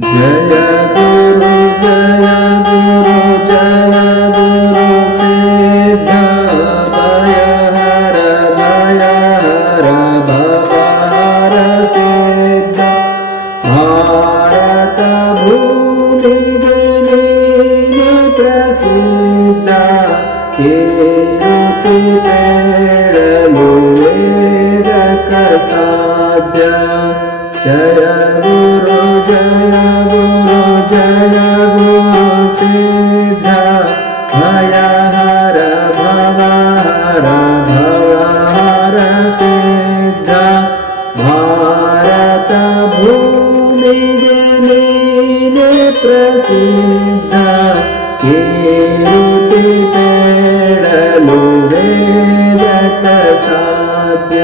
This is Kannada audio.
जय गुरु सिद्ध भयहर भवहर सिद्ध भारत भूमिगे नीने प्रसिद्ध कीर्ति पेळಲು ವೇದಕ ಸಾಧ್ಯ जय गुरु सिद्ध भयहर भवहर सिद्ध भारत भूमिगे नीने प्रसिद्ध कीर्ति पेळಲು ವೇದಕ ಸಾಧ್ಯ